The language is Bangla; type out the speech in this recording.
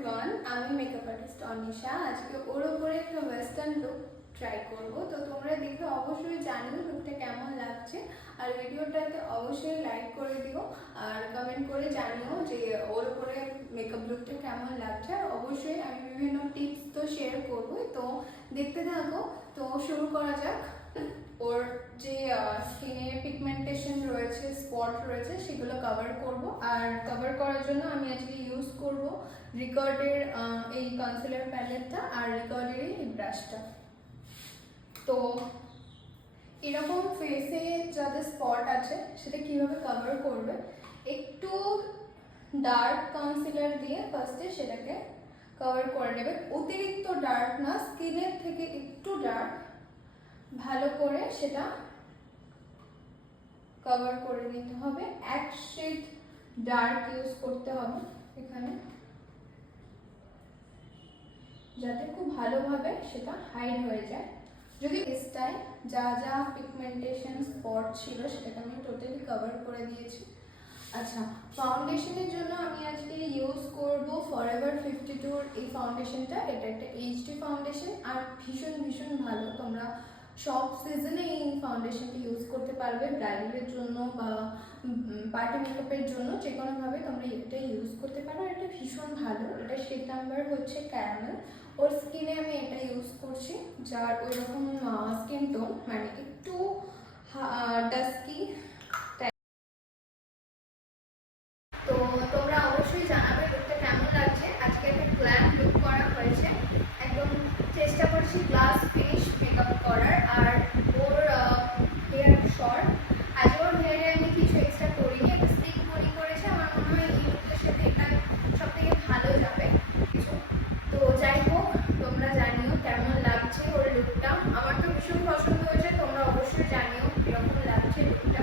এভরিওয়ান, আমি মেকআপ আর্টিস্ট অনিশা। আজকে ওর উপরে একটা ওয়েস্টার্ন লুক ট্রাই করব। তো তোমরা দেখে অবশ্যই জানিও লুকটা কেমন লাগছে, আর ভিডিওটাতে অবশ্যই লাইক করে দিও আর কমেন্ট করে জানিও যে ওর উপরে মেকআপ লুকটা কেমন লাগছে। আর অবশ্যই আমি বিভিন্ন টিপস তো শেয়ার করবো, তো দেখতে থাকো। তো শুরু করা যাক। ওর যে স্কিনে পিগমেন্টেশন রয়েছে, স্পট রয়েছে, সেগুলো কভার করব। আর কভার করার জন্য আমি আজকে ইউজ করব রিকর্ডের এই কনসিলার প্যালেটটা আর রিকর্ডের এই ব্রাশটা। তো এরকম ফেসে যাদের স্পট আছে সেটা কিভাবে কভার করবে, একটু ডার্ক কনসিলার দিয়ে ফার্স্টে সেটাকে কভার করে নেবে। অতিরিক্ত ডার্ক না, স্কিনের থেকে একটু ডার্ক, ভালো করে সেটা কভার করে নিতে হবে। এক শেড ডার্ক ইউজ করতে হবে এখানে, যাতে খুব ভালোভাবে সেটা হাইড হয়ে যায়। যদি ফেসটায় যা যা পিগমেন্টেশন স্পট ছিল সেটাকে আমি টোটালি কভার করে দিয়েছি। আচ্ছা, ফাউন্ডেশনের জন্য আমি আজকে ইউজ করব ফরএভার 52 এই ফাউন্ডেশনটা। এটা একটা এইচডি ফাউন্ডেশন আর ভীষণ ভীষণ ভালো। তোমরা সব সিজনে এই ফাউন্ডেশনটা ইউজ করতে পারবে, ব্রাইডালের জন্য বা পার্টি মেকআপের জন্য, যে কোনোভাবে তোমরা এটা ইউজ করতে পারো। এটা ভীষণ ভালো। এটা শেড নাম্বার হচ্ছে ক্যারামেল। ওর স্কিনে আমি এটা ইউজ করছি, যার ওই রকম স্কিন টোন, মানে একটু ডাস্কি। তো তোমরা অবশ্যই জানাবে লুকটা কেমন লাগছে। আজকে একটা গ্ল্যাম লুক করা হয়েছে, একদম চেষ্টা করছি গ্লাস ফিনিশ মেকআপ করার। আর ওর হেয়ার শর্ট, আজ ওর হেয়ারে আমি কিছু এক্সট্রা করিনি, একটা স্টিক মনি করেছে। আমার মনে হয় এই লুকের সাথে এটা সব থেকে ভালো যাবে কিছু। তো যাই হোক, তোমরা জানিও কেমন লাগছে ওর লুকটা। আমার তো ভীষণ পছন্দ হয়েছে, তোমরা অবশ্যই জানিও কিরকম লাগছে লুকটা।